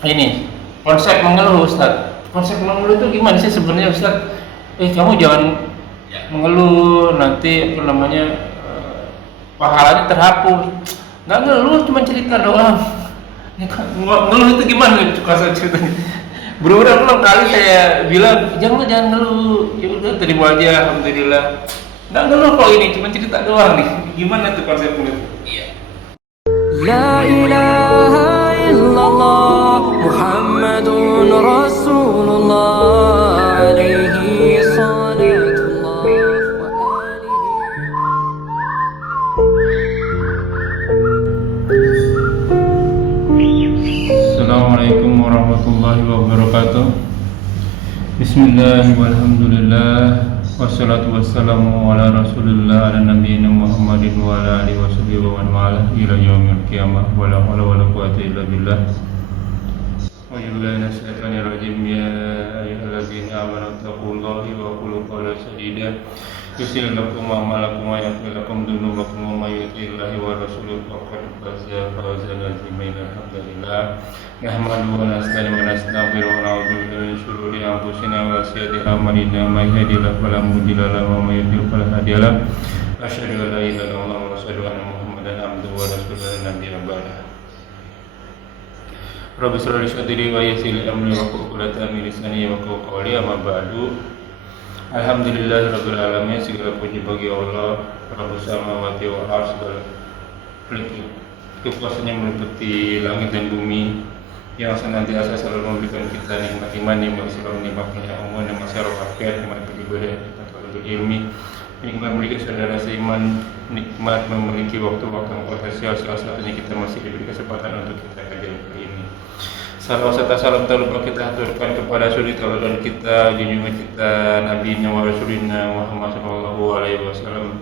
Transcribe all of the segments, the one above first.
ini konsep mengeluh Ustaz. Konsep mengeluh itu gimana sih sebenarnya Ustaz? Kamu jangan mengeluh nanti apa namanya pahalanya terhapus. Nggak ngeluh, cuma cerita doang. Ngeluh itu gimana konsep ceritanya? Berulang-ulang kali saya bilang jangan ngeluh. Ya udah terima aja, alhamdulillah. Nggak ngeluh kok ini, cuma cerita doang nih. Gimana tuh konsepnya? لا إله إلا الله محمد رسول الله عليه صلاة الله وآله. Assalamualaikum warahmatullahi wabarakatuh. Bismillah walhamdulillah wassalatu wassalamu ala rasulillah ala nabiyina Muhammadin wa ala alihi washabihi wa man wala ila yaumil qiyamah wa la haula wa la quwwata illa billah. Wa billahi minasyaitonir rajim. Ya ayyuhalladzina amanu taqullaha wa qulu qawlan sadida yuslih lakum a'malakum wa yaghfir lakum dhunubakum wa may yuti'illaha wa rasulahu faqad faza fawzan 'azima. Alhamdulillah nahmaduhu wa nasta'inuhu wa nastaghfiruhu wa na'udzu billahi min shururi anfusina wa sayyiati a'malina may yahdihillahu fala mudilla lahu wa may yudlil fala hadiya lahu. Asyhadu an la ilaha illallah wa asyhadu anna Muhammadan 'abduhu wa rasuluhu la nabiyya ba'dahu. Rabbi shrah li sadri wa yassir li amri wahlul 'uqdatam min lisani yafqahu qawli. Amma ba'du. Alhamdulillahirabbil alamin. Segala puji bagi Allah Rabbus samawati wal ardh. Segala kekuasaannya meliputi langit dan bumi, yang senantiasa selalu memberikan kita nikmat iman, nikmat Islam, nikmat umum, nikmat syaraf akhir, nikmat beribadah, nikmat berilmi, nikmat memiliki saudara seiman, nikmat memiliki waktu-waktu yang potensial. Salah satunya kita masih diberi kesempatan untuk kita kajian kali ini. Salam serta salam tak lupa kita aturkan kepada suri teladan kita, junjungan kita, Nabi wa Rasulina Muhammad sallallahu alaihi wasallam,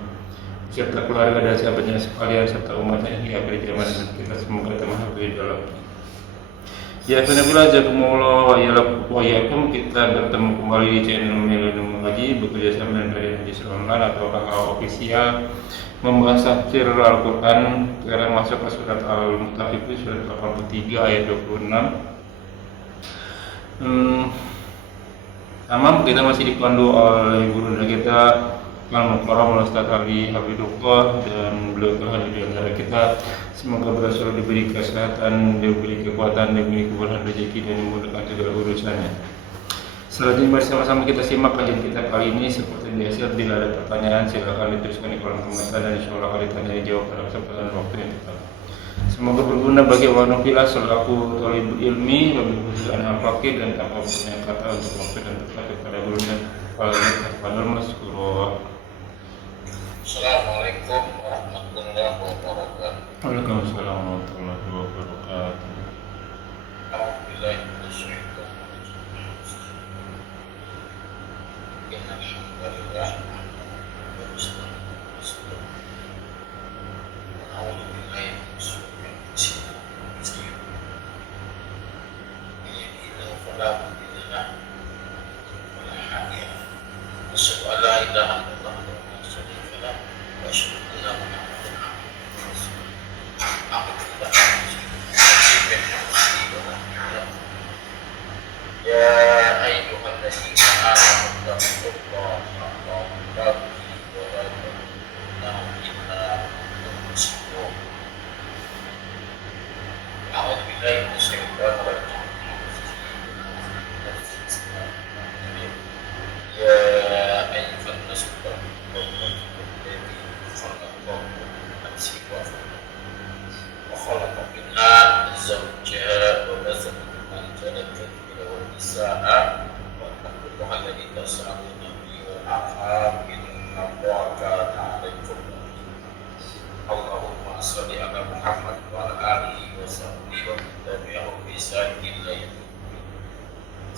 serta keluarga dan sahabatnya sekalian, serta umatnya hingga akhir zaman. Kita semoga termasuk di dalam. Ya, Alhamdulillah, jazakumullah wa yakum. Kita bertemu kembali di channel Millennium Haji, bekerja sama dengan dari Haji Sulaiman atau kakak ofisial, membahas tafsir Al-Quran. Sekarang masuk ke surat Al-Mutaffifin, surat 83 ayat 26. Tamam, kita masih dipandu oleh guru kita Al-Mukarram Ustaz Ali Habibullah, dan beliau telah hadir di antara kita. Semoga beliau selalu diberi kesehatan, diberi kekuatan, diberi kemudahan rezeki, dan dimudahkan segala urusannya. Selanjutnya mari sama-sama kita simak kajian kita kali ini. Seperti biasa, bila ada pertanyaan silakan dituliskan di kolom komentar, dan insya Allah akan ditanya dijawab pada kesempatan waktu yang tetap. Semoga berguna bagi wanita selaku thalibul ilmi, wabil khusus anak fakir, dan tanpa punya kata untuk waktu dan tempat kepada gurunya. Assalamualaikum warahmatullahi wabarakatuh. Waalaikumsalam warahmatullahi wabarakatuh. Alhamdulillah bersyukur. Alhamdulillah.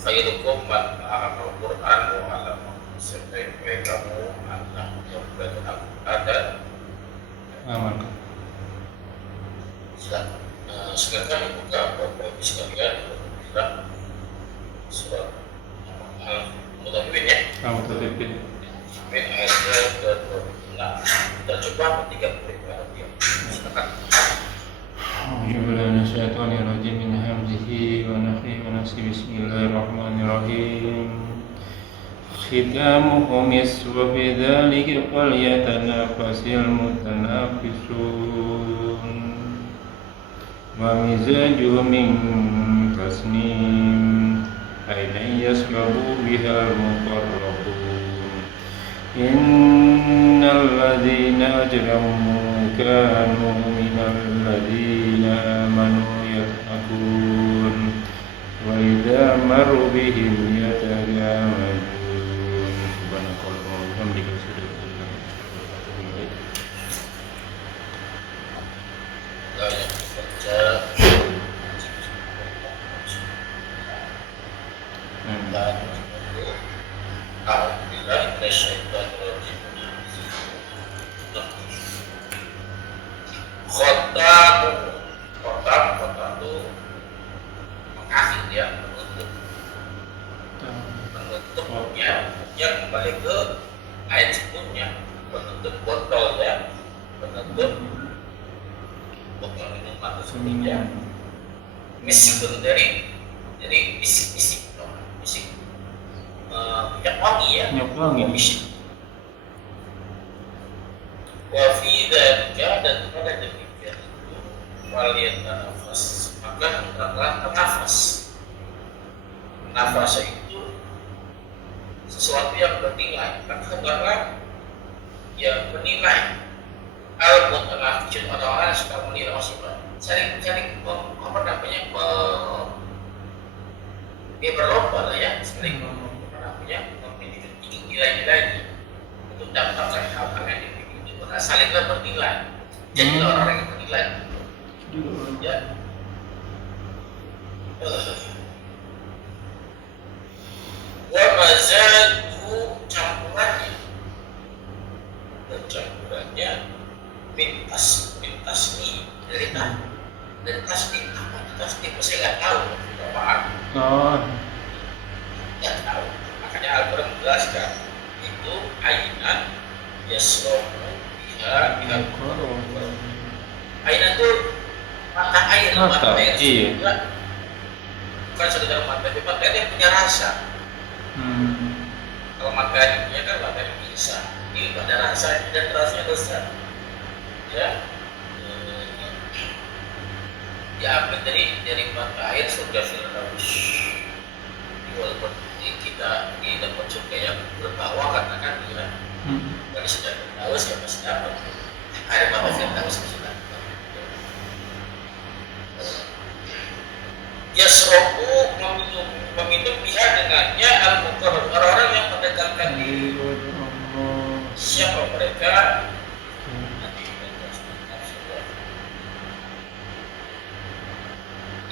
Khairukum man ta'allama al-Qur'an wa 'allamahu. Sebaik-baik kamu adalah yang belajar Al-Qur'an. Aman. Silakan dibuka Bapak Ibu sekalian. Alhamdulillah. Surat Al-Mutaffifin ya. Al-Mutaffifin. Ayat ke-26. Kita coba 30. Silakan. A'udzu billahi minasyaitonir rajim. Min hamzihi wa nafthihi ختامه مسك وفي ذلك فليتنافس المتنافسون ومزاجه من تسنيم عينا يشرب بها المقربون إن الذين أجرموا كانوا من الذين آمنوا يضحكون وإذا مروا بهم يتغامزون سبحانك اللهم وبحمدك أشهد أن لا إله إلا أنت Allah yang bekerja dan Alhamdulillah minasyaitonirrajim. Khotam itu mengakhir ya, menutupnya yang kembali ke ayat sebelumnya, menutup botol ya, menutup botol minuman tersebut ya. Meskipun dari bisik-bisik minyak wangi ya, Minyak wangi. bisik. Wa fi dzalika dan pada demikian itu walian nafas, maka hendaklah nafas. Nafas itu sesuatu yang bernilai, maka hendaklah yang menilai. Al-Mutanafijun orang-orang yang suka menilai maksudnya saling apa namanya dia berlomba lah ya, saling memiliki nilai-nilai untuk dapatkan hal-hal yang dimiliki itu, maka salinglah bernilai. Jadilah orang-orang yang bernilai. Ya. Wa mazadu campurannya dan campurannya mintas nih dari tasbih apa itu tasbih saya nggak tahu apaan. Nggak tahu, makanya Al-Quran menjelaskan itu ainan yasrobu biha minal qurun. Ainan itu mata air, mata air juga bukan sekedar mata, tapi mata air yang punya rasa. Kalau mata air punya kan mata air bisa, ini pada rasa dan rasanya besar ya. Diambil dari mata air surga Firdaus. Walaupun kita di dapat surga yang berbawah katakan ya, dari surga Firdaus ya pasti dapat air mata Firdaus sudah. Yasrobu meminum biha dengannya al-muqarrab, orang-orang yang mendekatkan diri. Siapa mereka?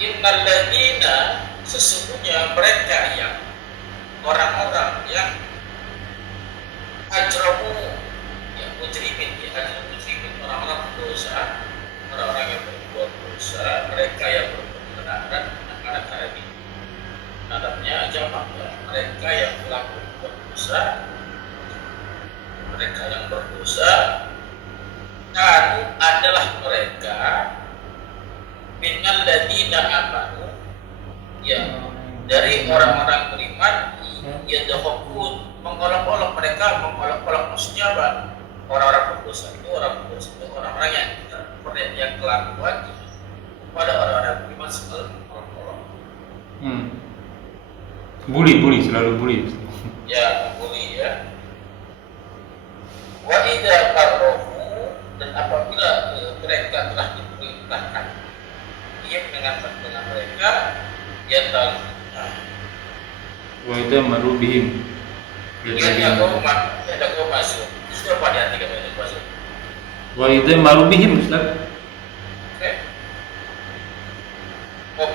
Innal ladina, sesungguhnya mereka yang orang-orang yang ajramu, yang mujrimin, orang-orang berdosa, orang-orang yang berbuat dosa, mereka yang berbuat anak-anak ini nadabnya jamak ya, mereka yang melakukan dosa, mereka yang berdosa adalah mereka minal ladina amanu ya, dari orang-orang beriman, yadhakun mengolok-olok mereka, mengolok-olok maksudnya apa? Orang-orang berdosa itu orang-orang yang kelakuan pada orang-orang beriman selalu mengolok-olok. Bully selalu bully. Ya, bully ya. Wa idza qarrafu, dan apabila mereka telah diperintahkan ia dengan mereka yang tahu. Wa itu marubihim. Yang kau masuk. Sudah pada hati kami itu masuk. Wa itu marubihim, Ustaz. Oke.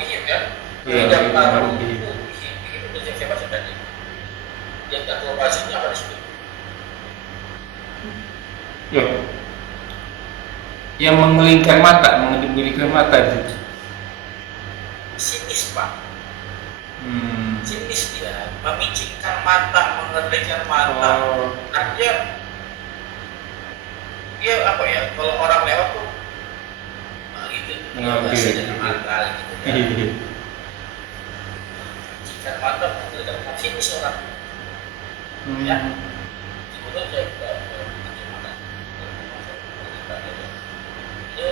Bihim ya. Iya, Yang marubihim. Bihim itu siapa tadi? Yang tahu masuknya apa di situ? Ya. Yang mengelingkan mata itu. Sinis Pak. Sinis dia, memicingkan mata, mengerlikan mata. Artinya dia apa ya? Kalau orang lewat tuh, gitu. Bahasa dengan mata gitu. Memicingkan mata, mengerlikan mata. Sinis orang. Ya, kemudian saya juga bagaimana itu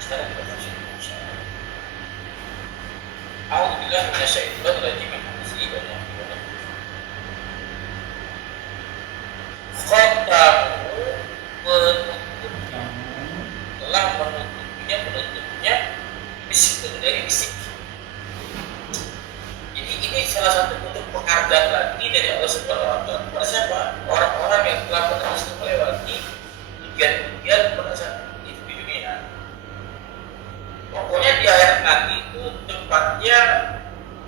sekarang kita masih berusaha. Alhamdulillah minasyaitonir rajim. Khotamu telah menutupnya bisik dari bisik. Jadi ini salah satu bentuk penghargaan lagi dari Allah Subhanahu wa Ta'ala kepada siapa? Orang-orang yang telah berhasil melewati ujian-ujian pada saat itu di dunia. Pokoknya di akhirat nanti itu tempatnya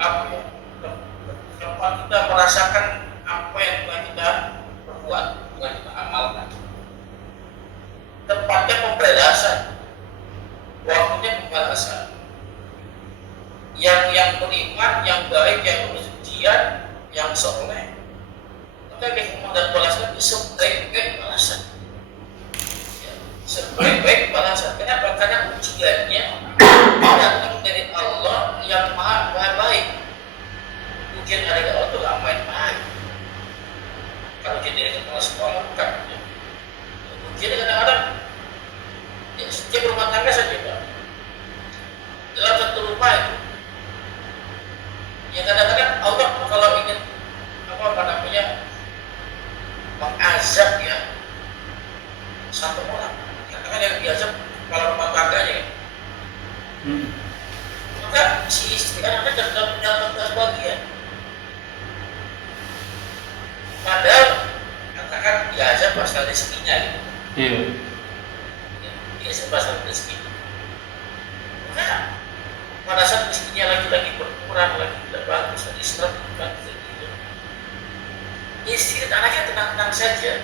apa ya? Tempat kita merasakan apa yang telah kita perbuat, telah kita amalkan. Tempatnya pembalasan, waktunya pembalasan. Yang beriman, yang baik, yang berujian, yang soleh, maka dia dan balasan itu sebaik-baik balasan. Ya, sebaik-baik balasan. Kenapa? Karena ujiannya datang dari Allah yang maha baik. Ujian dari Allah itu gak main-main. Kalau ujian dari kepala sekolah bukan. Ujian kadang-kadang ya, setiap rumah tangga saja Pak. Dalam satu rumah itu ya kadang-kadang Allah kalau ingin apa namanya mengazab ya satu orang, kadang-kadang yang diazab kalau rumah tangganya maka si istri anak-anak dalam tugas bagian, padahal katakan diazab pasal rezekinya gitu. Iya. Diazab pasal rezekinya, maka pada saat rezekinya lagi berkurang, lagi tidak bagus, lagi seret, lagi gitu. Istri dan anaknya tenang-tenang saja.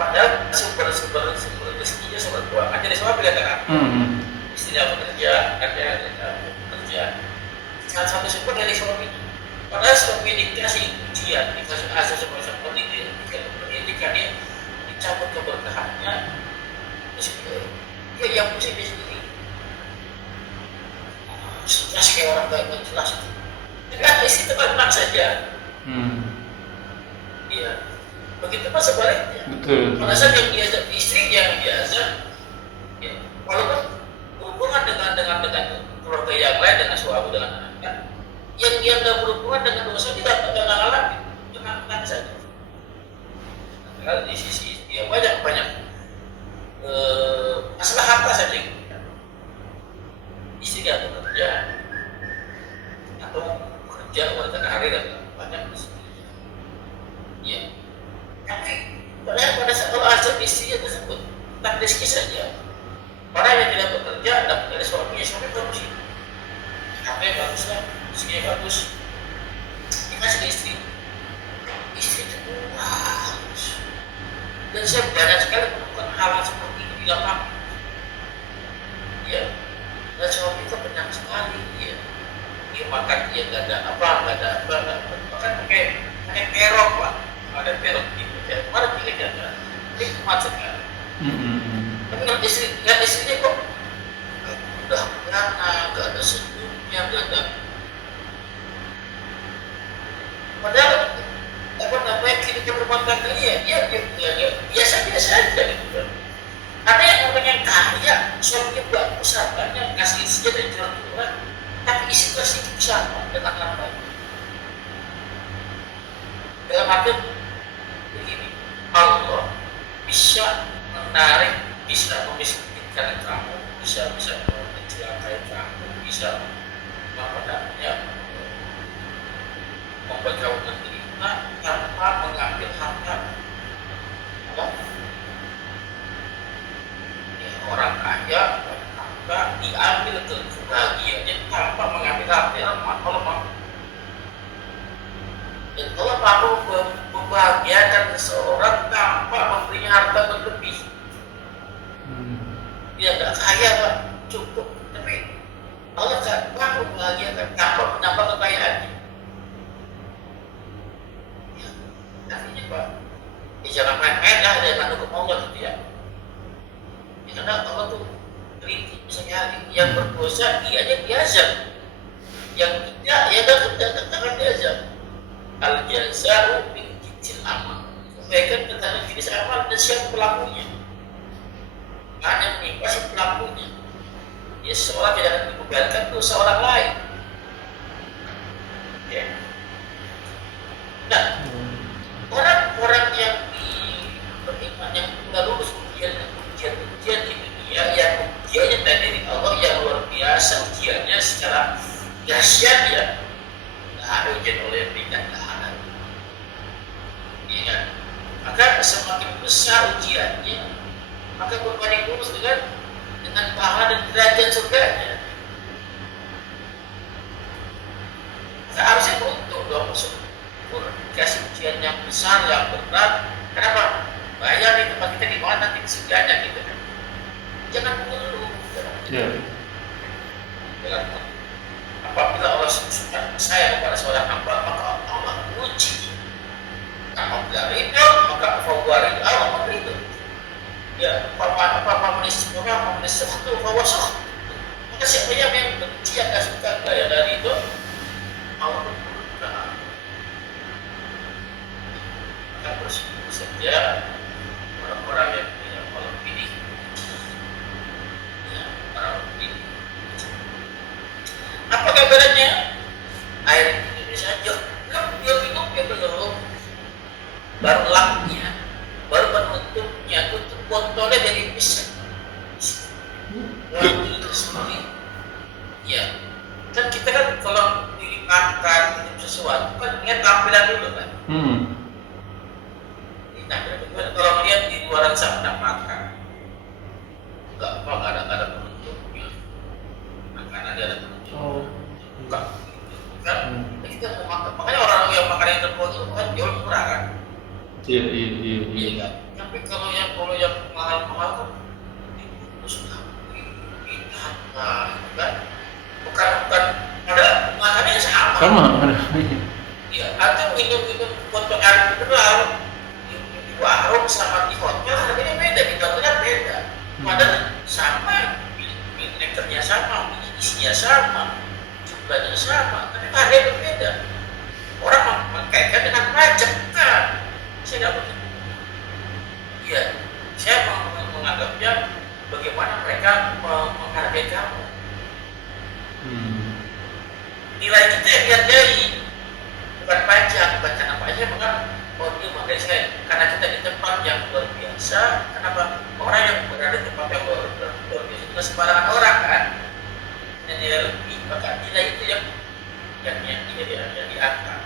Padahal sumber rezekinya, sumber keuangan jadi semua kelihatan. Istrinya bekerja, anaknya bekerja. Salah satu sumber dari suami. Padahal suami dikasih ujian, dikasih asas seperti itu, pendidikan dia dicabut keberkahannya. Terus dia yang pusing di sini. Jelas kayak orang gak jelas. Tapi istri tenang saja. Iya. Begitu pun sebaliknya. Betul. Pada saat yang diazab istri yang diazab, ya, walaupun berhubungan dengan keluarga yang lain, dengan suami, dengan anak, yang dia tidak berhubungan dengan dosa tidak alami, tenang saja. Kalau di sisi dia banyak masalah harta saja. Istri gak bekerja atau bekerja pada hari dan banyak istrinya. Ya. Tapi pada saat kalau azab istrinya tersebut tak rezeki saja. Orang yang tidak bekerja dapat dari suaminya, suami bagus itu. Apa yang bagus lah, rezekinya bagus. Dikasih ke istri. Istri itu bagus. Dan saya banyak sekali menemukan hal seperti ini di lapangan. Ya. Dan suami itu benar sekali ya. Dia makan dia nggak ada apa, makan pakai terok Pak, ada terok gitu ya. Mana pilih kan? Nikmat sekali. Tapi nggak istrinya kok udah nggak ada senyumnya, nggak ada. Padahal apa namanya kehidupan rumah tangga ya biasa-biasa aja gitu. Ada yang orang yang kaya, suaminya bagus, hartanya kasih istrinya dan jual-jualan, tapi isi kasih itu sama dengan apa? Dalam arti begini, Allah bisa menarik, bisa memiskinkan kamu, bisa mencelakai kamu, bisa apa namanya membuat kamu menderita tanpa mengambil harta. Orang kaya, maka diambil kebahagiaannya tanpa mengambil harta. Allah mau. Dan Allah mau membahagiakan seseorang tanpa memberinya harta berlebih. Dia tidak kaya Pak, cukup. Tapi Allah kan mau membahagiakan tanpa menambah kekayaannya. Ya, artinya Pak, jangan main-main lah dengan hukum Allah gitu ya. Karena Allah tuh rinci misalnya yang berdosa dia aja diazab, yang tidak ya jangan diazab. al jazau min jinsil amal. Kebaikan tergantung jenis amal dan siapa pelakunya. Hanya menimpa si pelakunya. Ya, seorang tidak akan dibebankan dosa orang lain. Ya. Nah, orang-orang yang beriman yang sudah lulus ujian di dunia, yang ujiannya dari Allah yang luar biasa, ujiannya secara dahsyat ya. Nggak ada ujian oleh yang ringan, nggak ada. Ya kan? Maka semakin besar ujiannya, maka berbanding lurus dengan pahala dan derajat surganya. Seharusnya beruntung dong, dikasih ujian yang besar, yang berat. Kenapa? Bayar di tempat kita di mana nanti surganya gitu kan. Jangan mengeluh. Ya. Jangan. Apabila Allah suka sayang kepada seorang hamba, maka Allah uji. Apabila ridho, maka fawwari Allah memberi. Ya, apa menis itu fawwasah. Maka siapa yang benci, yang tak suka gaya dari itu, Allah berkata. Maka bersyukur saja orang-orang yang punya Allah pilih. Ya, orang pilih. Apa kabarnya? Air Indonesia dia minum dia belum. Baru lapnya, baru penutupnya, tutup botolnya dari pisang. Lalu itu sendiri. Ya, kan kita kan kalau makan minum sesuatu kan ingat tampilan dulu kan. Kalau melihat di luaran sana makan, nggak ada penutupnya. Makanan ada penutup. Oh. Enggak. Kan kita mau makan, makanya orang yang makan yang terbuat kan jauh murah kan. Iya. Iya kan. Tapi kalau yang mahal-mahal kan sudah kan bukan ada makannya sama. Sama. Iya, atau minum botol air mineral di warung sama di hotel harganya beda, di hotelnya beda. Padahal sama, vinegarnya sama, isinya sama, jumlahnya sama, tapi harganya berbeda. Orang mengkaitkan dengan pajak kan. Saya dapat. Iya, saya menganggapnya bagaimana mereka menghargai kamu. Nilai kita yang dihargai, bukan pajak, bukan apa aja, maka dia menghargai saya. Karena kita di tempat yang luar biasa. Kenapa? Orang yang berada di tempat yang luar biasa itu sembarangan orang kan, dan nilai lebih, maka nilai itu yang diangkat.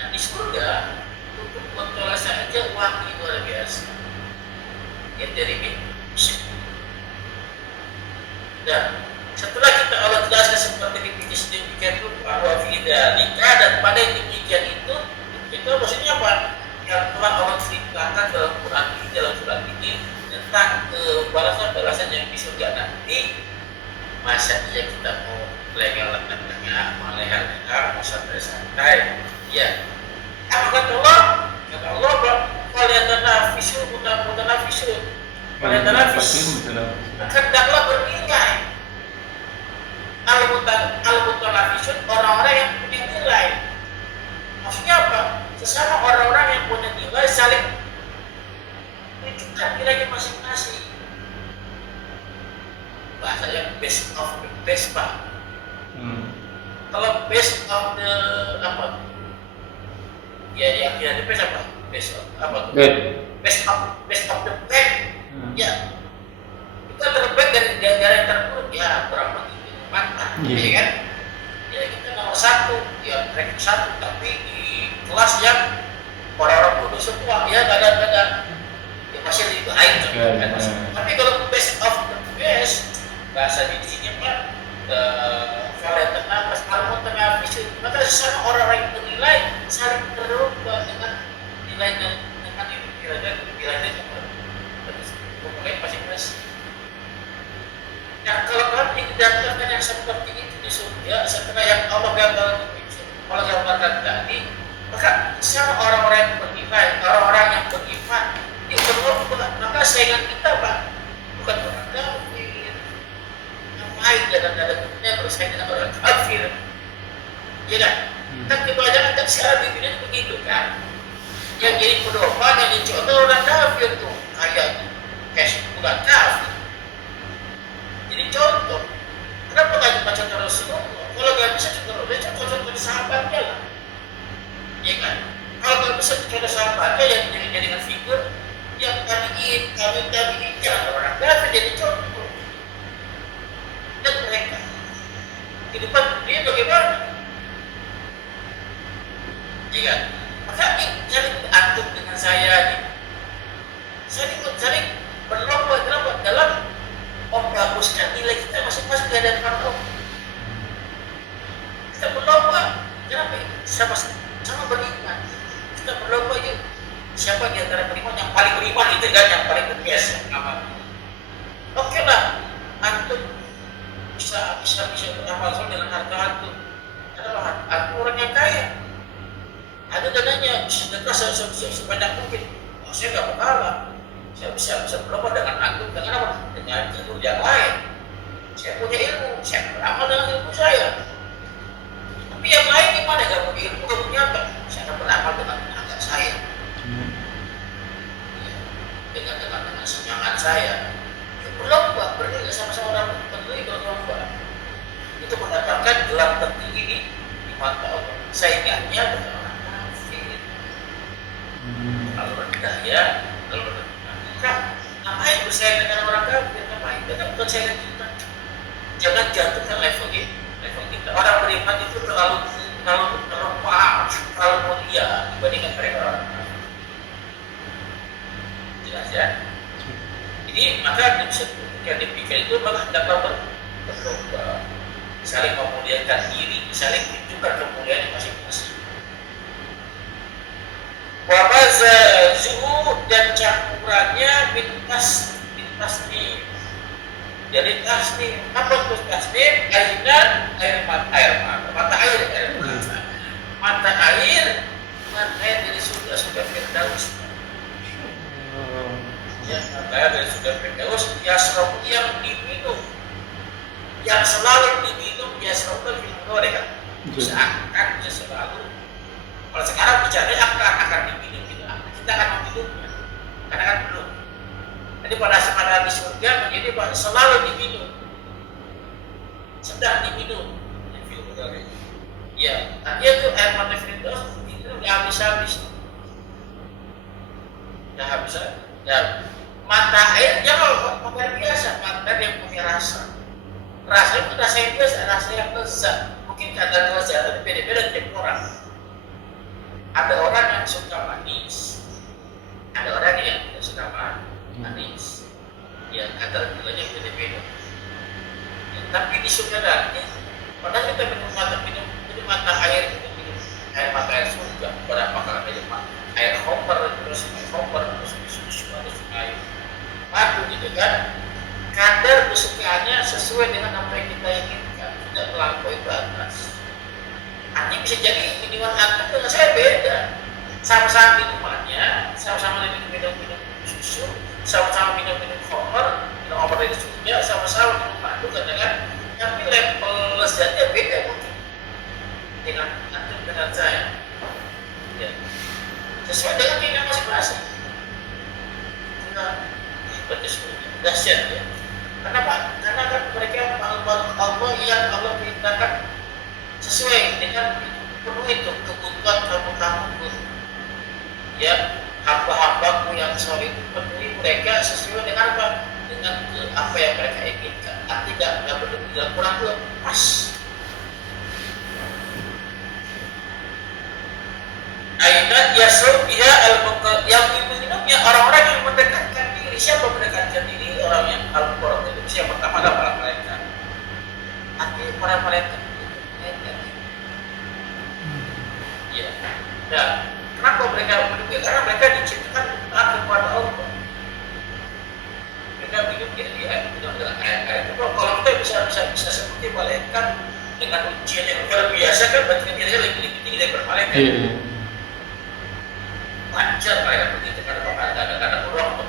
Nah di surga untuk botol saja wangi luar biasa. Ini dari musik. Dan setelah kita Allah jelaskan seperti demikian itu bahwa fidzalika dan pada demikian itu maksudnya apa? Yang telah Allah ceritakan dalam Quran ini, dalam surat ini tentang balasan-balasan yang di surga nanti. Masa iya kita mau legal-legal, mau legal-legal, mau santai-santai. Ya. Apa kata Allah? Kata Allah faliyatanafisun mutanafisun. Faliyatanafisun. Hendaklah bernilai. Al-mutanafisun orang-orang yang punya nilai. Maksudnya apa? Sesama orang-orang yang punya nilai saling menunjukkan nilainya masing-masing. Bahasa yang best of the best pak. Kalau best of the apa? Ya yang tidak the best apa? Best of apa? Best of the best. Ya. Kita terbaik dari yang terburuk ya kurang lebih mantap, ya kan? Ya kita nomor satu, ya ranking satu, tapi di kelas yang orang-orang bodoh semua, ya kadang-kadang ya masih lebih baik kan? Tapi kalau best of the best, bahasa di sini pak, kalian tengah vision, maka sesama orang-orang yang bernilai saling berubah dengan nilai dan dengan nilai pokoknya masing-masing. Nah kalau kami didapatkan yang seperti itu di surga, setelah yang Allah gambarkan tadi, maka sama orang-orang yang beriman, orang-orang yang beriman itu maka saingan kita pak, bukan orang kafir. Yang lain dalam dunia bersaing dengan orang kafir. Ya kan? Kan kebanyakan kan sekarang di dunia begitu kan. Yang jadi pedoman, yang dicontoh orang kafir tuh, kayak bukan kafir. Jadi contoh, kenapa nggak baca contoh Rasulullah? Kalau nggak bisa contoh Rasulullah, contoh sahabatnya lah, ya kan? Kalau nggak bisa contoh sahabatnya yang dijadikan figur, yang tabiin, jangan orang kafir jadi contoh. Dan mereka kehidupan dunia bagaimana? Ya kan? Makanya saling antum dengan saya nih, saling berlomba dalam memperhapuskan nilai kita masing-masing di hadapan Allah. Kita berlomba, kenapa? Sama beriman. Kita berlomba yuk. Siapa di antara beriman yang paling beriman itu kan yang paling berbiasa amal. Oke lah, antum bisa beramal soleh dengan harta antum. Adalah antum orang yang kaya. Ada dananya, sedekah sebanyak mungkin. Oh, saya nggak kalah. Saya bisa berlomba dengan antum dengan apa? Dengan ilmu yang lain. Saya punya ilmu, saya beramal dengan ilmu saya. Tapi yang lain gimana? Nggak punya ilmu, nggak punya apa? Saya akan beramal dengan tenaga saya, dengan semangat saya. Berlomba, berdiri sama-sama orang berdiri berlomba. Itu mendapatkan gelar tertinggi di mata Allah. Saingannya bukan orang kafir. Kalau rendah ya, kalau rendah. Ngapain bersaing dengan orang kafir? Ngapain? Kita bukan saingan kita. Jangan jatuhkan level kita. Orang beriman itu terlalu paham, terlalu mulia dibandingkan mereka orang kafir. Jelas ya? Jadi maka yang dipikir itu malah hendaklah berlomba, saling memuliakan diri, saling tunjukkan kemuliaan masing-masing. Wabazazuhu dan campurannya bintas nih. Dari tasnim, apa itu tasnim? Mata air dari surga Firdaus. Ya, mata air dari surga Firdaus yasrabu yang diminum, yang selalu diminum yasrabu fil mereka. Seakan selalu. Kalau sekarang bicara akan diminum kita akan meminumnya, karena kan belum. Jadi pada di surga menjadi selalu diminum, sedang diminum. Ya, tadi itu air mata Firdaus itu nggak habis-habis, nggak habis. Ya, mata air jangan mata biasa, mata yang punya rasa. Rasa itu rasa yang biasa, rasa yang lezat. Mungkin kadar lezat, tapi beda-beda tiap orang. Ada orang yang suka manis, ada orang yang tidak suka manis. Ya, kadar gulanya beda-beda. Ya, tapi di surga nanti, padahal kita minum mata air mata air surga. Berapa kali air koper, terus susu air madu gitu kan. Kadar kesukaannya sesuai dengan apa yang kita inginkan, tidak melampaui batas. Artinya bisa jadi minuman antum dengan saya beda. Sama-sama minumannya, sama-sama minum susu, sama-sama minum koper, minum obat dari surga, sama-sama minum madu katakan, tapi level lezatnya beda mungkin dengan antum dengan saya. Ya. Sesuai dengan keinginan masing-masing. Nah, seperti surga, dahsyat ya. Kenapa? Karena kan mereka Allah yang Allah perintahkan sesuai dengan penuh itu kebutuhan kamu pun. Ya, hamba-hambaku yang soleh penuhi mereka sesuai dengan apa? Dengan apa yang mereka inginkan. Tidak berlebihan, kurang pas. Aidan yasrub biha yang minumnya orang-orang yang mendekatkan diri. Siapa mendekatkan diri? Orang yang al-Qur'an itu siapa? Pertama adalah para malaikat. Artinya para malaikat. Ya. Nah, kenapa mereka menunggu? Karena mereka diciptakan taat kepada Allah. Mereka minum di air itu. Kalau kita bisa seperti malaikat dengan ujian yang luar biasa kan, berarti kan dia lebih tinggi daripada malaikat. Lancar mereka begitu karena ada peluang untuk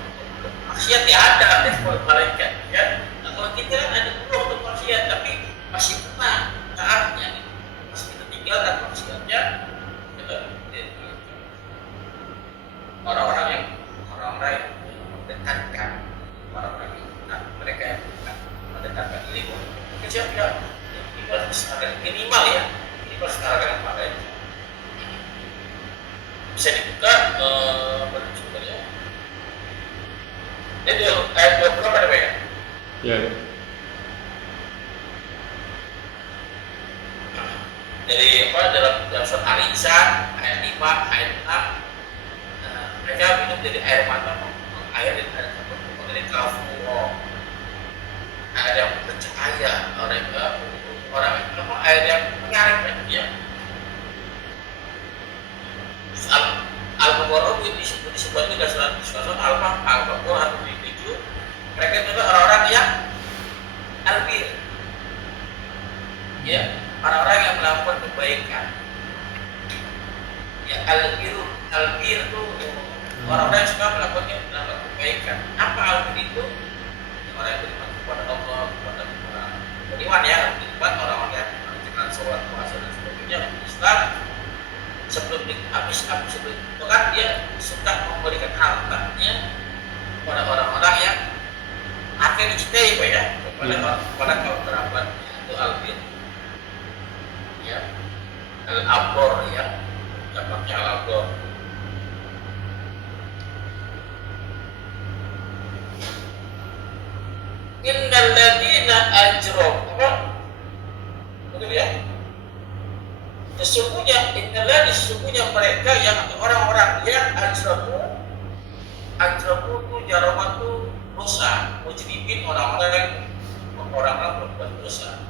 maksiat ya ada malaikat ya. Nah, kalau kita kan ada peluang untuk maksiat tapi masih kena taatnya, masih kita tinggalkan setara minimal ya, minimal setara dengan pakaian. Bisa dibuka pada sumbernya. Ini ayat 20 apa ya? Ya. Jadi apa dalam surat Al-Insan ayat 5 ayat 6 mereka minum dari air mata, air dari kafur, air yang bercahaya, orang apa air yang mengalir ya. Al-Baqarah disebut juga surat Al-Baqarah 7. Mereka itu orang-orang yang albir, ya, orang-orang yang melakukan kebaikan. Ya, albir itu orang-orang yang suka melakukan kebaikan. Apa albir itu? Orang yang beriman kepada Allah, kepada beriman ya, beriman orang-orang yang mengerjakan sholat, puasa dan sebagainya, Islam. Sebelum itu kan dia suka memberikan hartanya kepada orang-orang yang akan dicintai Pak ya, kepada kaum kerabat itu albir ya, al-abor ya, dapatnya al-abor. Innal ladzina ajramu apa? Betul ya? Sesungguhnya mereka yang orang-orang yang ajramu itu jaramat itu dosa, mujrimin orang-orang berbuat dosa.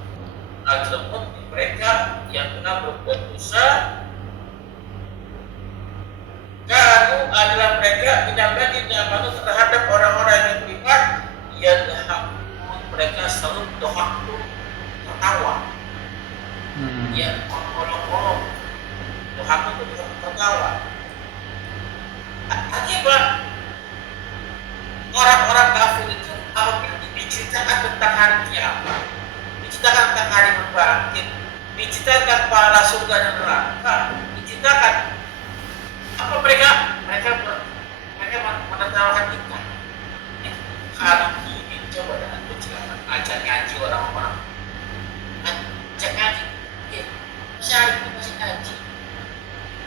Ajramu mereka yang pernah berbuat dosa, kanu adalah mereka tidak terhadap orang-orang yang beriman, yang mereka selalu dohak itu tertawa. Ya, orang-orang dohak itu tertawa. Akibat orang-orang kafir itu apabila diceritakan tentang hari kiamat, diceritakan tentang hari berbangkit, diceritakan para surga dan neraka, diceritakan apa mereka menertawakan kita. Kalau ini coba dengan kecelakaan, ajak ngaji orang-orang, ajak ngaji, masih ngaji,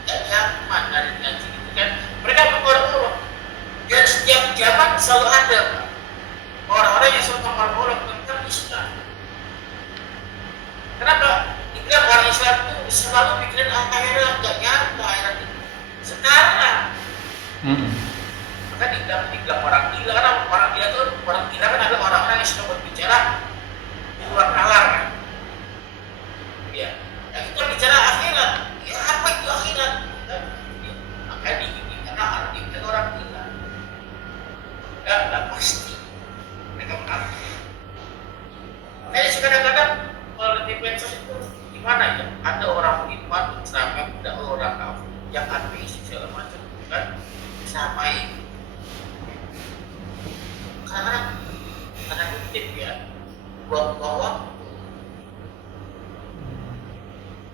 nggak zaman dari ngaji gitu kan. Mereka mengorok-orok. Dan setiap zaman selalu ada orang-orang yang selalu mengorok-orok tentang Islam. Kenapa? Dibilang orang Islam itu selalu pikirin akhirat, nggak nyata akhirat itu. Sekarang, maka dibilang orang gila, karena orang gila kan adalah orang-orang yang suka berbicara di luar nalar kan. Ya, yang itu bicara akhirat. Ya apa itu akhirat? Makanya dikira orang gila. Tidak pasti mereka mengerti. Makanya kadang-kadang kalau di medsos itu gimana ya? Ada orang beriman sama ada orang kafir yang ateis segala macam kan disamain. Karena kutip ya, buang-buang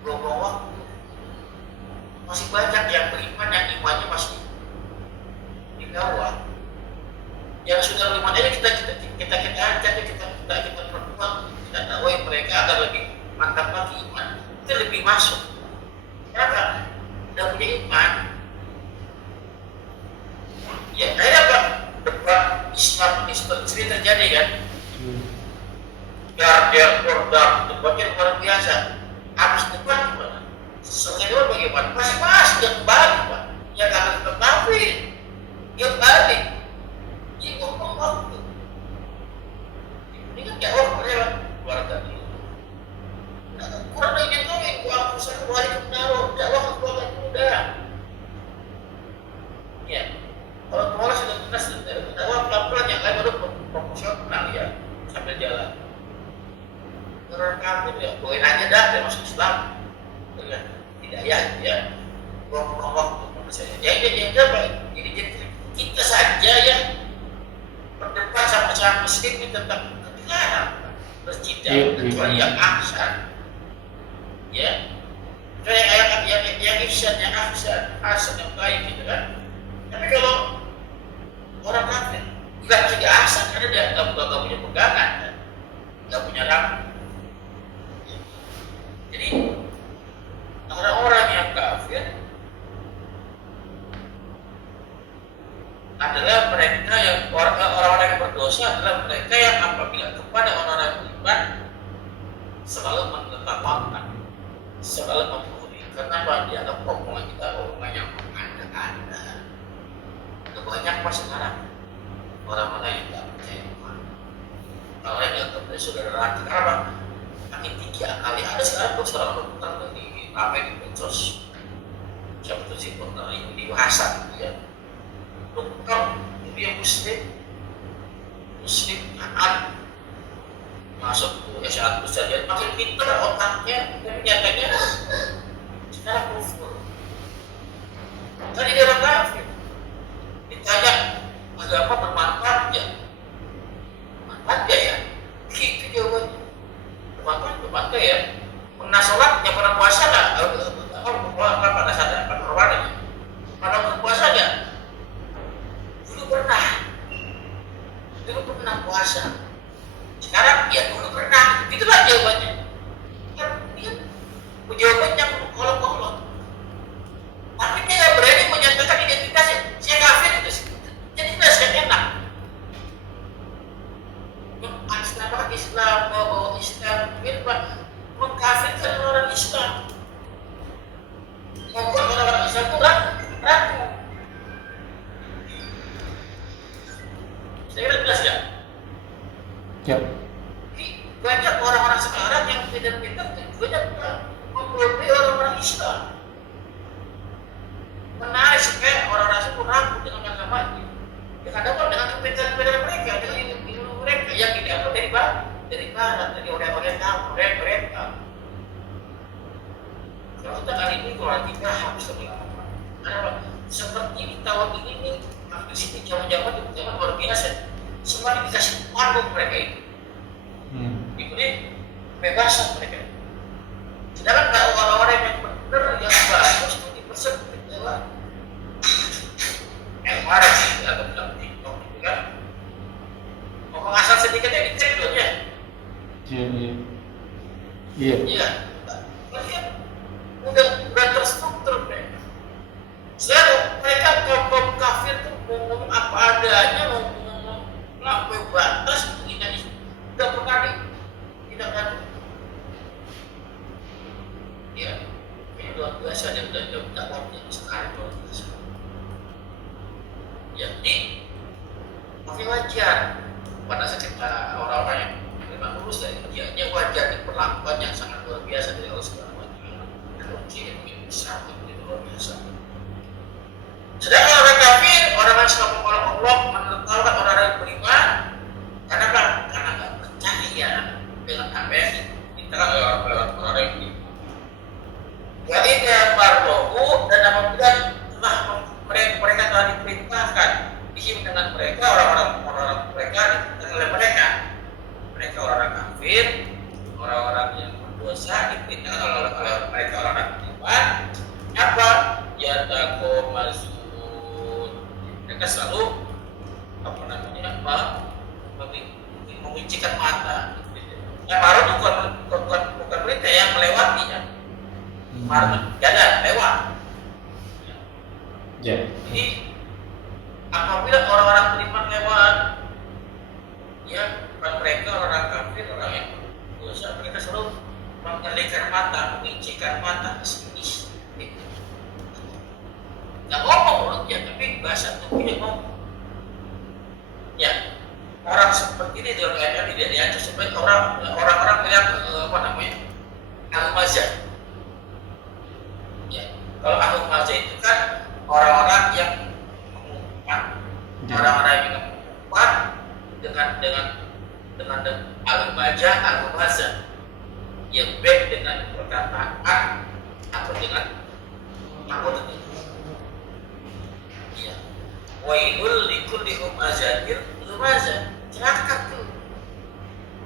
waktu. Masih banyak yang beriman yang imannya masih di bawah. Yang sudah beriman aja kita ajak, kita perjuang, kita dakwai mereka agar lebih mantap lagi iman, itu lebih masuk. Kenapa? Udah punya iman. Ya kayak apa? Debat Islam ini sering terjadi kan? Debatnya luar biasa. Habis debat gimana? Selesai debat bagaimana? Masing-masing yang kembali Pak, yang akan tetapi yang balik. Ini ngomong waktu. Ini kan jawab lewat keluarga ini. Kurang ingin ngomongin aku satu hari menaruh dakwah keluarga muda. Ya, kalau keluarga sudah tuntas dakwah pelan-pelan yang lain baru proporsional ya sambil jalan. Orang kafir ya, boleh aja dah dia masuk Islam. Tidak ya, buang waktu saya. Jadi kita saja ya. Berdebat sama miskin ini tentang kebenaran bersidang kecuali yang ahsan ya, kayak yang ihsan, yang ahsan yang baik gitu kan. Tapi kalau orang kafir nggak jadi ahsan karena dia nggak punya pegangan, nggak punya rambut. adalah mereka yang orang-orang yang berdosa adalah mereka yang apabila kepada orang-orang beriman selalu menetapkan, selalu memenuhi. Kenapa? Dianggap omongan kita omongan yang mengada-ada. Banyak pas sekarang orang-orang yang tidak percaya Tuhan, orang yang tidak percaya saudara. Kenapa? Makin tinggi akali. Ada sekarang tuh seorang dokter di apa di medsos, siapa tuh sih dokter ini di Hasan, ya. Dokter dia muslim taat masuk ke S1 saja makin pintar otaknya, tapi nyatanya sekarang kufur. Tadi dia orang kafir. Ditanya agama bermanfaat ya? Bermanfaat ya? Gitu jawabannya. Bermanfaat ya? Pernah sholat, ya pernah puasa nggak? Pada saat apa korbannya? Pada berpuasa nggak? Dulu pernah puasa. Sekarang ya dulu pernah. Itulah jawabannya. Kan dia jawaban yang kolot-kolot. Tapi dia nggak berani menyatakan identitasnya. Saya kafir itu. Jadi tidak enak. Islam bawa Islam, mengkafirkan orang Islam. Membuat orang Islam itu ragu. Saya kira jelas ya? Ya. Jadi banyak orang-orang sekarang yang pintar-pintar tujuannya memblokir orang-orang Islam. Menarik supaya orang-orang itu ragu dengan agamanya. Dengan kepintaran mereka, dengan ilmu mereka yang didapat dari barat, dari orang-orang mereka. Kalau kita kali ini kalau kita harus melakukan, karena seperti di tahun ini nih, di sini zaman-zaman luar biasa, semuanya dikasih panggung mereka itu, diberi kebebasan mereka. Sedangkan kalau orang-orang yang benar yang bagus itu dipersempit lewat marah sih atau bilang TikTok gitu kan, ngomong asal sedikitnya dicek dulu ya. Iya. Mereka udah terstruktur mereka. Sekarang mereka kaum kafir tuh ngomong apa adanya, ngomong melampaui batas, begini udah pernah tidak ada. Ya, ini luar biasa dia udah dakwahnya sekali luar biasa. Jadi, tapi wajar pada saat kita orang-orang yang memang lulus dari ujiannya wajar diperlakukan yang sangat luar biasa dari Allah Subhanahu Wa Taala. Dan ujian yang besar itu luar biasa. Sedangkan orang kafir, orang yang suka menolak Allah, menertawakan orang-orang yang beriman, karena apa? Karena nggak percaya dengan apa yang dikatakan oleh orang-orang yang beriman. Jadi marlohu dan apabila telah mereka telah diperintahkan dihim dengan mereka orang-orang mereka oleh mereka orang-orang kafir, orang-orang yang berdosa diperintahkan oleh mereka orang-orang beriman apa ya takomazun, mereka selalu menguncikan mata. Yang baru itu bukan berita yang melewatinya, baru jalan lewat. Ya. Jadi apabila orang-orang beriman lewat, ya bukan mereka orang kafir, orang yang dosa, mereka selalu mengelitkan mata, mengincikan mata, kesini. Nggak ngomong mulutnya, tapi bahasa tubuhnya ngomong. Ya, orang seperti ini dalam ayat tidak diajar sebagai orang-orang yang al-mazah. Ya, kalau al-mazah itu kan orang-orang yang mengumpat, orang-orang yang mengumpat dengan al-majah, al-mazah, yang baik dengan perkataan atau dengan takut itu. Ya, wailul likulli humazatin lumazah, celaka tuh.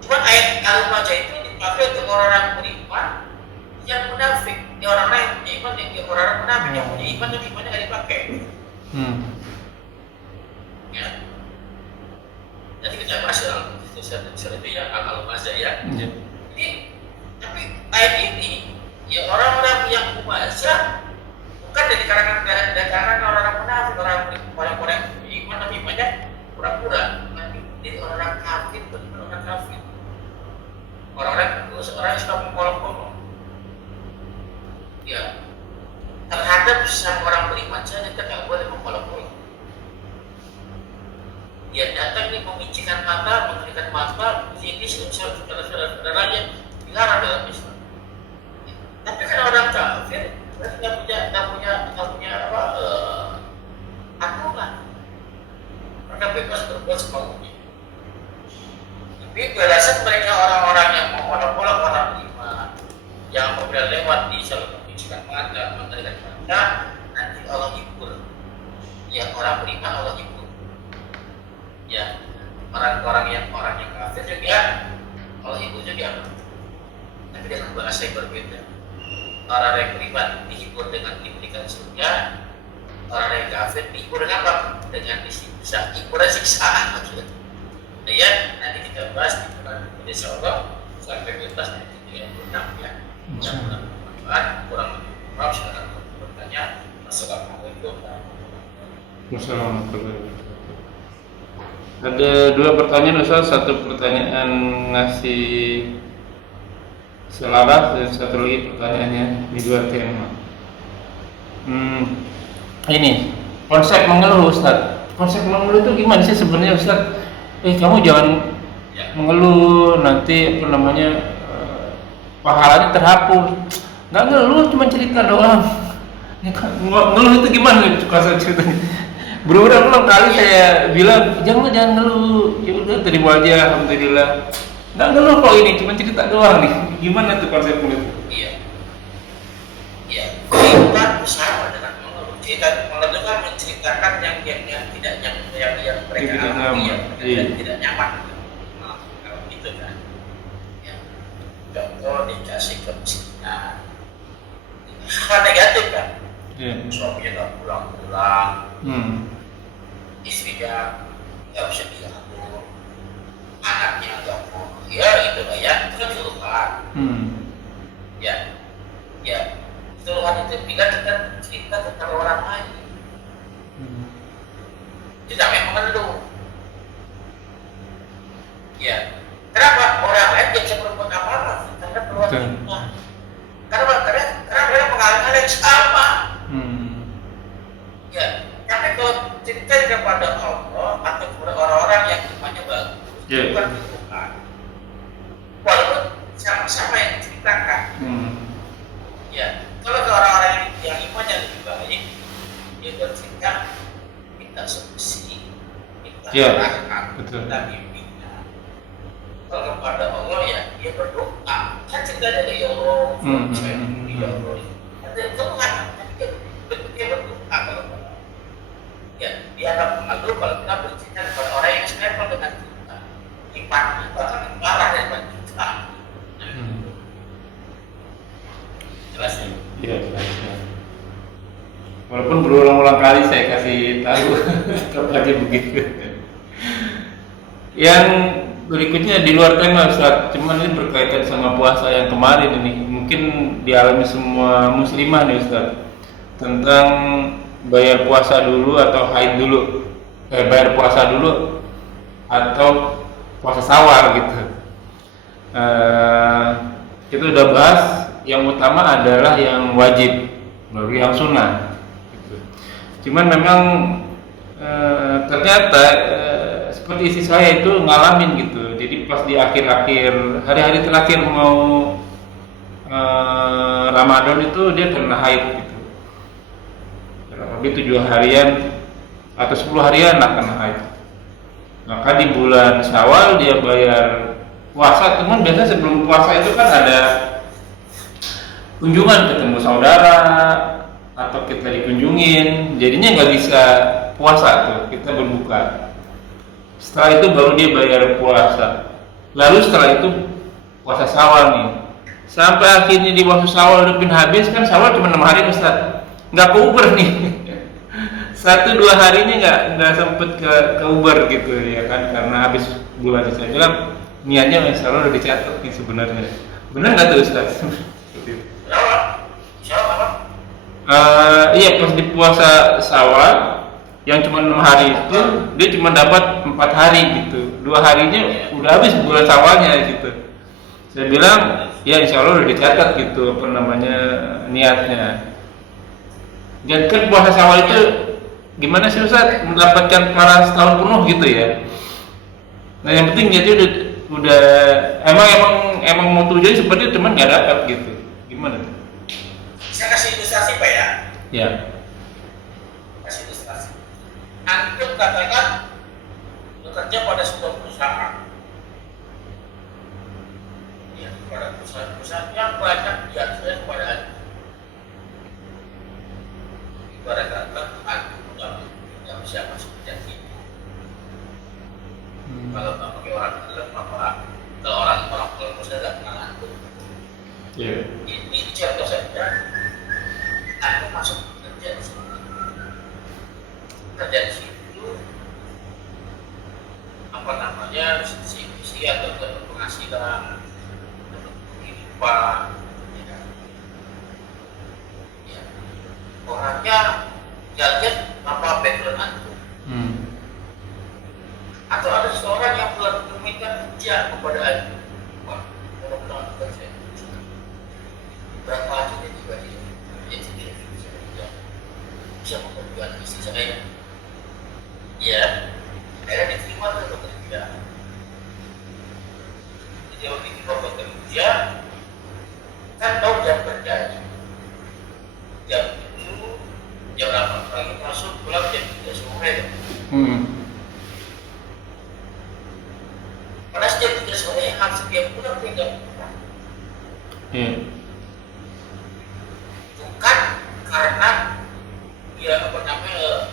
Cuma ayat al-majah itu dipakai untuk orang-orang beriman yang munafik. Ya orang-orang yang punya iman, yang orang-orang munafik yang punya iman tapi imannya nggak dipakai. Ya. Nanti kita bahas itu ya al-mazah ya. Jadi, tapi ayat ini ya orang-orang yang mumazah bukan dari kalangan orang-orang munafik, orang yang punya iman tapi imannya pura-pura jadi orang kafir, benar orang kafir. Orang-orang yang suka mengolok-olok. Ya, terhadap sang orang beriman saja kita nggak boleh mengolok-olok. Dia datang nih memicikan mata, memberikan mata, ini saudara-saudaranya dilarang dalam Islam. Tapi kan orang kafir nggak punya aturan. Mereka bebas berbuat semaunya. Tapi berdasarkan mereka orang-orang yang mengolok-olok orang beriman, yang apabila lewat di salah memicikan mata, memberikan mata, nanti Allah hibur. Ya orang beriman Allah hibur. Ya orang yang kafir juga Allah hibur juga. Tapi dengan bahasa yang berbeda. Orang yang beriman dihibur dengan diberikan surga, orang yang kafir dihibur dengan apa? Dengan disiksa, hiburan siksaan maksudnya. Nah, ya, nanti kita bahas di bulan Insya Allah sampai tuntas nanti 36 ya. Yang bermanfaat, kurang lebih maaf silakan bertanya. Assalamualaikum warahmatullahi Wassalamualaikum. Ada dua pertanyaan Ustaz, satu pertanyaan ngasih selaras dan satu lagi pertanyaannya di dua tema. Ini konsep mengeluh Ustaz. Konsep mengeluh itu gimana sih sebenarnya Ustaz? Kamu jangan mengeluh nanti pahalanya terhapus. Nggak ngeluh, cuma cerita doang. Ngeluh itu gimana konsep ceritanya? Berulang-ulang kali saya bilang jangan ngeluh. Ya udah terima aja, alhamdulillah. Nggak ngeluh kok ini, cuma cerita doang nih. Gimana tuh konsep mengeluh? Iya. Iya, kita bersama dengan mengeluh. Mengeluh kan menceritakan yang mereka alami, yang tidak nyaman. Kalau gitu kan. Ya. Contoh dikasih kemiskinan. Hal negatif kan. Suaminya nggak pulang-pulang. Istrinya nggak bisa diatur. Anaknya nggak mau. Ya itu lah ya, itu kan keluhan. Ya, keluhan itu bila kita cerita tentang orang lain. Tidak memang mengeluh. Ya, kenapa orang lain tidak bisa berbuat apa-apa? Karena keluhan kita. Karena mereka mengalami hal yang sama. Ya, tapi kalau cerita kepada Allah atau kepada orang-orang yang imannya bagus, bukan keluhan. Walaupun sama-sama yang diceritakan. Ya, kalau ke orang-orang yang imannya lebih baik, dia bercerita minta solusi, minta arahan, minta bimbingan. Kalau kepada Allah ya dia berdoa. Kan ceritanya ya Allah, saya ya Allah. Ada keluhan, dia berdoa kalau ya dia akan mengatur kalau kita bercerita kepada orang yang selevel dengan kita. Imannya bahkan parah daripada kita. Jelas ya? Iya, jelas. Walaupun berulang-ulang kali saya kasih tahu, tetap aja begitu. Yang berikutnya di luar tema Ustaz, cuman ini berkaitan sama puasa yang kemarin ini. Mungkin dialami semua muslimah nih Ustaz. Tentang bayar puasa dulu atau haid dulu. Bayar puasa dulu atau puasa sawal gitu. Kita udah bahas yang utama adalah yang wajib, baru yang sunnah. Gitu. Cuman memang ternyata seperti istri saya itu ngalamin gitu. Jadi pas di akhir-akhir hari-hari terakhir mau Ramadan itu dia kena haid gitu. Lebih 7 harian atau 10 harian lah kena haid. Maka di bulan Syawal dia bayar puasa. Teman biasa sebelum puasa itu kan ada kunjungan, ketemu saudara atau kita dikunjungin, jadinya nggak bisa puasa tuh, kita berbuka. Setelah itu baru dia bayar puasa. Lalu setelah itu puasa Syawal nih. Sampai akhirnya di puasa Syawal udah pin habis kan, Syawal cuma 6 hari Ustaz. Nggak ke Uber nih. 1-2 harinya nggak sempet ke Uber gitu ya kan, karena habis bulan. Saya bilang niatnya Syawal udah dicatat nih sebenarnya. Benar nggak tuh Ustaz? Siapa? Iya, pas di puasa Syawal yang cuma 6 hari itu dia cuma dapat 4 4 hari gitu, 2 harinya udah habis bulan Syawalnya gitu. Saya bilang ya insya Allah udah dicatat gitu apa namanya niatnya. Dan kan puasa Syawal itu gimana sih Ustaz mendapatkan pahala setahun penuh gitu ya. Nah yang penting niatnya udah emang mau tujuan seperti itu cuman nggak dapat gitu. Gimana tuh? Saya kasih ilustrasi Pak ya. Ya. Kasih ilustrasi. Antum katakan bekerja pada sebuah perusahaan. Ya, pada perusahaan yang banyak diaturkan kepada antum. Ibarat kata antum nggak bisa masuk ke sini. Kalau nggak pakai orang dalam apa? Kalau orang perusahaan nggak kenal antum. Iya. Ini contoh saja. Antum masuk kerja di sini. Kerja di situ apa namanya visi atau penghasilan atau kehidupan ya. Orangnya lihat apa background antum atau ada seseorang yang meminta kerja kepada antum. Wah, kalau bilang kerja berapa aja dia tiba-tiba bisa memperjuangkan istri saya. Ya, akhirnya diterima ke bekerja. Jadi waktu diterima bekerja, kan tahu jam kerjanya. Jam itu, jam 8 pagi masuk, pulang jam 3 sore. Pada jam 3 sore, harus dia pulang tinggal pulang. Bukan karena dia apa namanya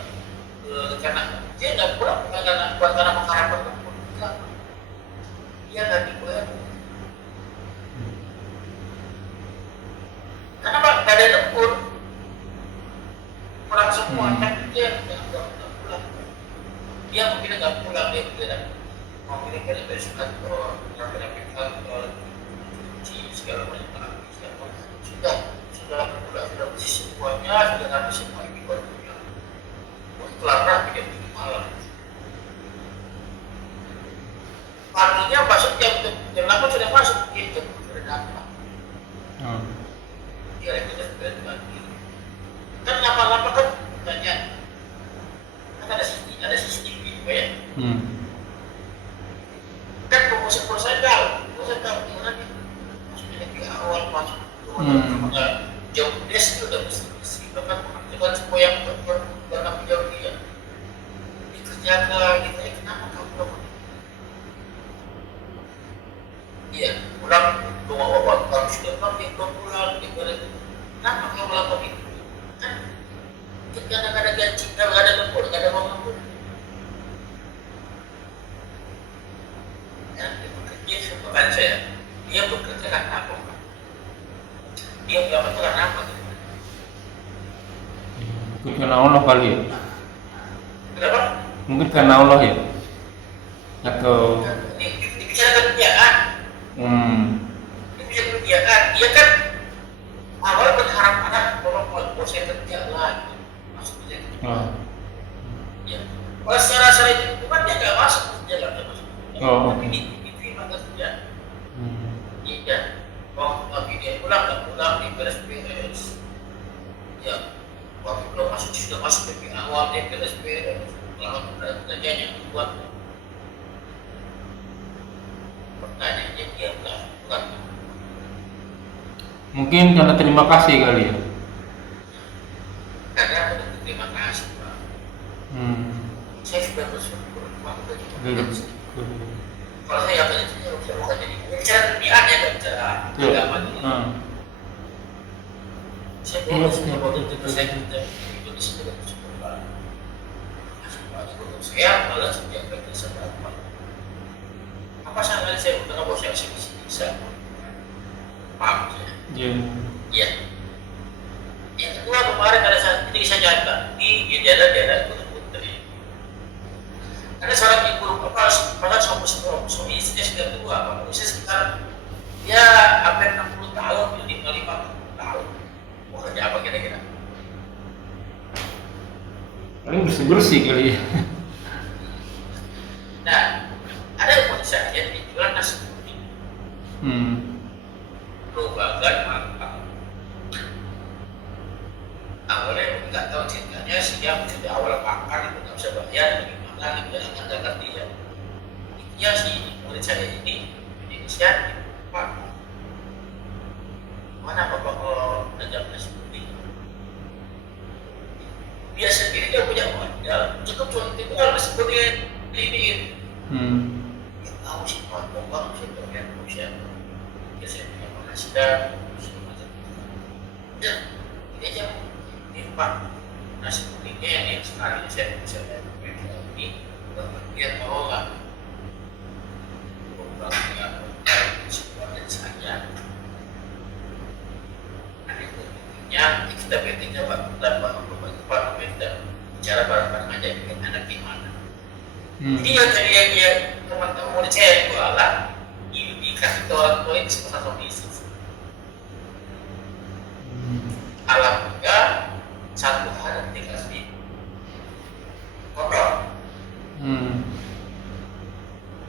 karena dia nggak pulang bukan karena mengharapkan bukan, dia nggak dibayar karena nggak ada lembur pulang semua kan dia nggak pulang, dia mungkin nggak pulang dia tidak mau mikir besok kantor rapi kantor cuci segala macam sudah pulang sudah bersih semuanya sudah habis semua ini baru pulang kelar rapi jam 7 malam. Paginya masuk jam 8 sudah masuk, dia jam 7 sudah dapat. Dia sudah lagi. Kan lama-lama kan tanya, kan ada CCTV juga ya. Kan perusahaan tahu gimana nih, maksudnya dari awal masuk, jauh desk itu udah bersih, bahkan mengerjakan semua yang bertanggung jawab dia. Dikerjakan, ditanya kenapa kamu belum? Iya, pulang bawa kamu sudah pulang, dia belum pulang, dia bilang, kenapa kamu melakukan itu? Kan kita nggak ada gaji, nggak ada lembur, nggak ada uang lembur. Ya, dia bukan saya, dia bekerja karena apa? Dia nggak bekerja karena apa? Mungkin karena Allah kali ya? Kenapa? Mungkin karena Allah ya? Atau Bicara kerjaan. Ini bisa kerjaan. Dia kan awal berharap anak kalau saya kerja lagi. Maksudnya gitu. Ya. Kalau secara itu kan dia nggak masuk kerja nggak masuk. Tapi diterima kerja. Iya. Waktu dia pulang nggak pulang di beres-beres. Ya. Waktu belum masuk sudah masuk dari awal dia beres-beres. Kalau kerjanya buat pertanyaannya dia bukan. mungkin karena terima kasih kali ya? Karena aku terima kasih Pak. Saya sudah bersyukur waktu itu. Kalau saya yang tanya bukan jadi bicara kerjaan ya bicara agama ini. Saya boleh sudah waktu itu saya kita itu di sini bersyukur Pak. Saya malah sejak kerja seberapa. Apa salahnya saya udah nggak saya bisa paham ya? Iya. Yang kedua kemarin ada saat ini saya nyata di daerah-daerah Putri. Ada seorang ibu pada suami istrinya sudah tua, usia sekitar ya hampir 60 tahun, 55 tahun. Mau kerja apa kira-kira? Paling bersih-bersih kali ya? Awalnya nggak tahu ceritanya, sehingga dari awal makan itu nggak bisa bayar, gimana gitu, nggak ngerti ya. Intinya si murid saya ini inisiatif, Pak, mana Bapak kalau belajar nasi putih? Dia sendiri dia punya modal, cukup cuma itu kalau nasi putih ini. Ya tahu sih Pak, Bapak sih pengen usia, dia saya punya penghasilan, semacam itu. Ya, ini aja. Ini Pak, nasi putihnya yang sekarang ini saya bisa lihat ini, dia tahu nggak? Programnya support dan saja. Nah itu intinya kita pentingnya Pak, tanpa Pak kita bicara bareng-bareng aja dengan anak gimana. Jadi yang tadi yang dia teman-teman saya jualan, dikasih ke orang tua itu seperti satu bisnis. Alhamdulillah satu hari dikasih kotor,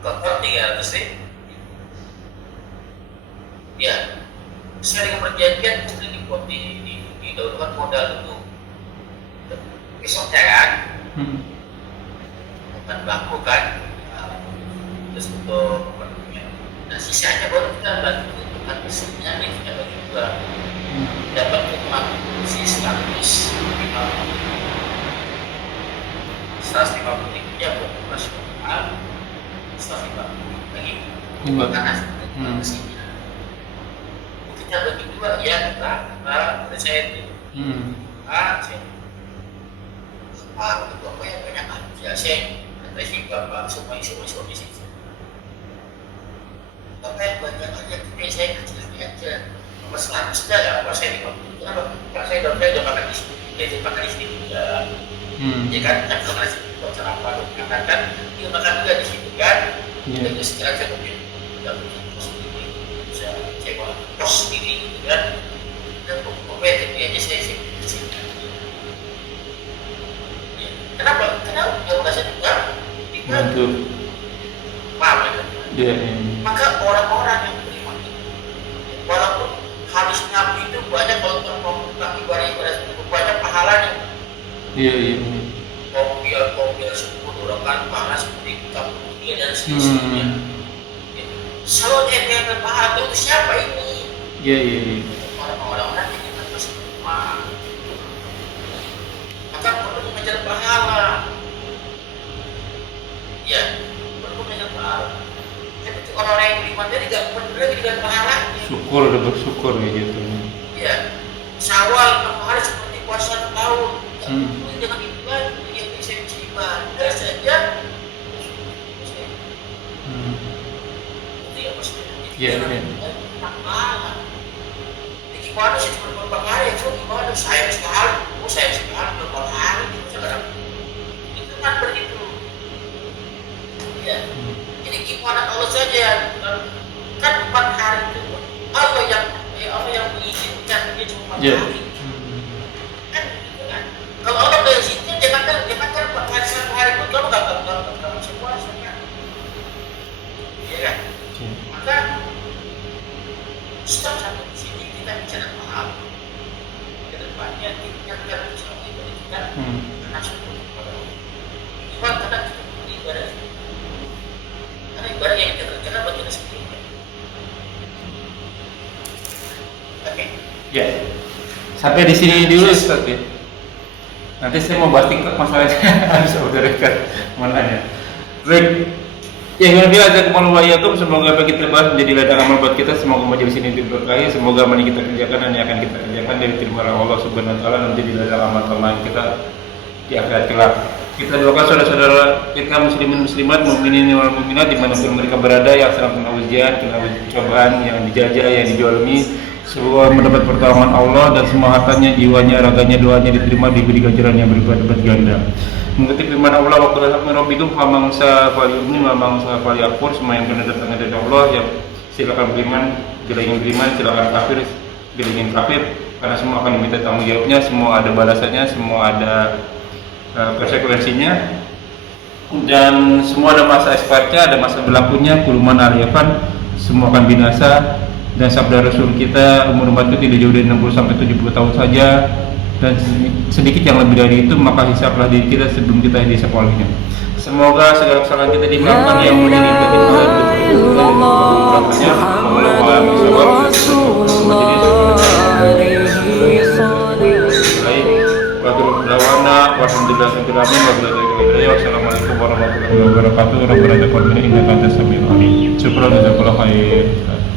kotor 300 ribu. Ya, saya dengan perjanjian mesti di dahulukan modal itu. Besoknya kan, bukan baku kan, terus untuk nah sisanya baru kita bantu untuk habisnya ini kita bagi juga. Dapat uang si 150 ribu ya buat operasional, 150 lagi buat nasinya. Kita bagi dua ya kita saya itu, saya untuk apa yang banyak aja saya kata si bapak semua isi bapak yang banyak aja tapi saya kecil aja. Masalah sudah ya, Pak saya di kenapa? Pak saya udah makan di sini, jadi makan di sini juga. Ya kan, kalau nasi itu cara apa? Katakan dia makan juga di sini kan? Jadi sekarang saya mungkin udah bikin kos sendiri, bisa sewa kos sendiri gitu kan? Dan pokoknya ini aja saya sih. Kenapa? Kenapa dia merasa juga? Bantu. Paham ya? Iya. Maka orang-orang yang terima itu, walaupun habis nabi itu banyak kalau nabi ibadah banyak pahalanya. Iya. Kopiah sepuluh orang pahala seperti kampung dia dan seterusnya. Selalu yang berpahala itu siapa ini? Iya. Orang-orang yang kita kasih rumah. Maka perlu mengejar pahala. Ya, perlu mengejar pahala. Tapi orang-orang yang beriman tadi gak benar dengan pahalanya. Syukur, udah bersyukur ya gitu. Iya, Syawal 6 hari seperti puasa tahun. Jangan itu lagi yang bisa ibadah saja. Itu ya maksudnya. Iya. Pahala. Gimana sih cuma beberapa hari? Itu gimana? Sayang sekali beberapa hari itu sekarang. Itu kan begitu. Ya. Jadi gimana kalau saja kan 4 hari itu Allah yang mengizinkan dia cuma 4 hari. Kan gitu kan. Kalau Allah udah izinkan jangan kan 4 hari 1 hari pun kamu enggak bisa puasa kan. Iya kan? Maka stop sampai di sini kita bicara paham. Ke depannya kita bisa kita karena syukur kepada Allah. Cuma karena kita beribadah. Karena ibadah yang kita kerjakan bagi kita sendiri. Oke. Ya. Sampai di sini dulu Ustaz ya. Nanti saya mau bahas tingkat masalahnya harus udah dekat mananya. Baik. Ya, Alhamdulillah, semoga apa kita bahas menjadi ladang amal buat kita. Semoga majelis ini diberkahi. Semoga apa yang kita kerjakan dan yang akan kita kerjakan dari terima Allah Subhanahu Wa Taala menjadi ladang amal tambahan kita di akhirat kelak. Kita doakan saudara-saudara kita muslimin muslimat, mukminin wal mukminat dimanapun mereka berada yang sedang kena ujian, kena cobaan, yang dijajah, yang dijolimi. Semoga mendapat pertolongan Allah dan semua hartanya, jiwanya, raganya, doanya diterima, diberi ganjaran yang berlipat ganda. Mengutip firman Allah, wa qul rabbikum faman sa falyu'min wa man sa falyakfur. Semua yang benar datang dari Allah, yang silakan beriman, bila ingin beriman, silakan kafir, bila ingin kafir, karena semua akan diminta tanggung jawabnya, semua ada balasannya, semua ada konsekuensinya, dan semua ada masa expirednya, ada masa berlakunya. Kuluman aliyafan, semua akan binasa. Dan sabda Rasul kita, umur umat itu tidak jauh dari 60 sampai 70 tahun saja. dan sedikit yang lebih dari itu, maka hisaplah diri kita sebelum kita dihisap olehnya. Semoga segala kesalahan kita dimaafkan yang menjadi ketimbang Wassalamualaikum warahmatullahi wabarakatuh. Rabbana taqabbal minna innaka antas samiul alim. Syukran jazakallahu khair.